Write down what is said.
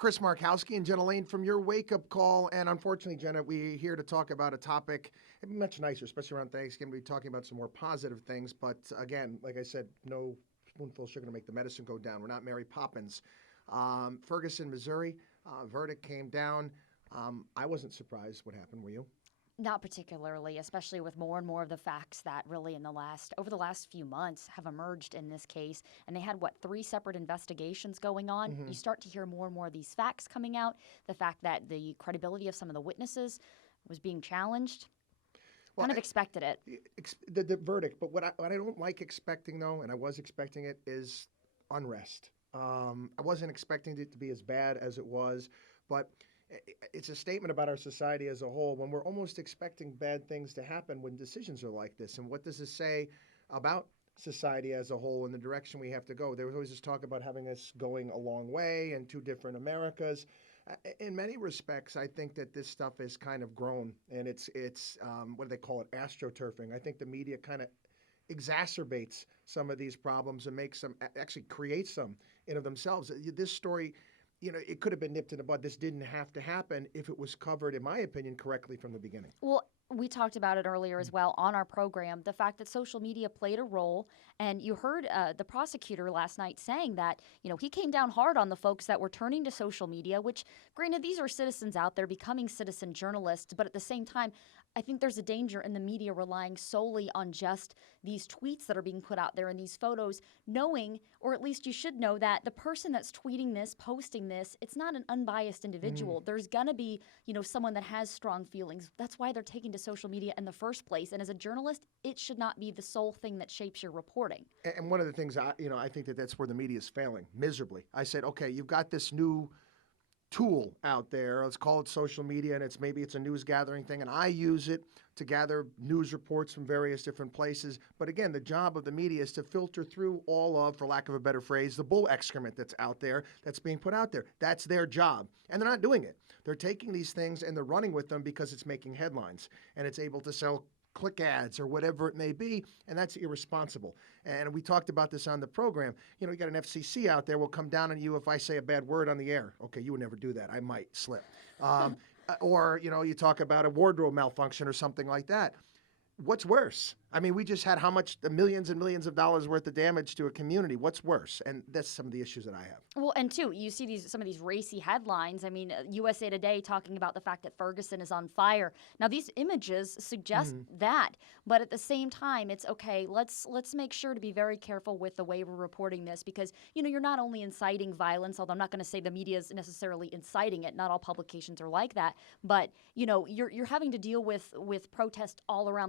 Chris Markowski and Jenna Lane from your wake-up call. And unfortunately, Jenna, we're here to talk about a topic much nicer, especially around Thanksgiving. We're talking about some more positive things. But again, like I said, no spoonful of sugar to make the medicine go down. We're not Mary Poppins. Ferguson, Missouri, verdict came down. I wasn't surprised what happened. Were you? Not particularly, especially with more and more of the facts that really over the last few months have emerged in this case. And they had, 3 separate investigations going on. Mm-hmm. You start to hear more and more of these facts coming out. The fact that the credibility of some of the witnesses was being challenged. Well, Kind of expected it. The verdict. But what I don't like expecting, though, and I was expecting it, is unrest. I wasn't expecting it to be as bad as it was, but it's a statement about our society as a whole when we're almost expecting bad things to happen when decisions are like this. And what does this say about society as a whole and the direction we have to go? There was always this talk about having us going a long way and 2 different Americas. In many respects, I think that this stuff has kind of grown, and it's what do they call it? Astroturfing. I think the media kind of exacerbates some of these problems and makes them actually creates them in of themselves. This story, it could have been nipped in the bud. This didn't have to happen if it was covered, in my opinion, correctly from the beginning. Well, we talked about it earlier as well on our program, the fact that social media played a role. And you heard the prosecutor last night saying that, he came down hard on the folks that were turning to social media, which, granted, these are citizens out there becoming citizen journalists. But at the same time, I think there's a danger in the media relying solely on just these tweets that are being put out there and these photos, knowing, or at least you should know, that the person that's tweeting this, posting this, it's not an unbiased individual. There's going to be, someone that has strong feelings. That's why they're taking to social media in the first place. And as a journalist, it should not be the sole thing that shapes your reporting. And one of the things, I think that's where the media is failing miserably. I said, okay, you've got this new tool out there. Let's call it social media, and maybe it's a news gathering thing, and I use it to gather news reports from various different places. But again, the job of the media is to filter through all of, for lack of a better phrase, the bull excrement that's out there, that's being put out there. That's their job. And they're not doing it. They're taking these things and they're running with them because it's making headlines and it's able to sell click ads or whatever it may be, and that's irresponsible. And we talked about this on the program. You got an FCC out there will come down on you if I say a bad word on the air. Okay, you would never do that. I might slip. Or, you talk about a wardrobe malfunction or something like that. What's worse? I mean, we just had how much, the millions and millions of dollars worth of damage to a community. What's worse? And that's some of the issues that I have. Well, and too, you see some of these racy headlines. I mean, USA Today talking about the fact that Ferguson is on fire. Now, these images suggest that, but at the same time, it's okay. Let's make sure to be very careful with the way we're reporting this because you're not only inciting violence, although I'm not going to say the media is necessarily inciting it. Not all publications are like that, but you're having to deal with protests all around the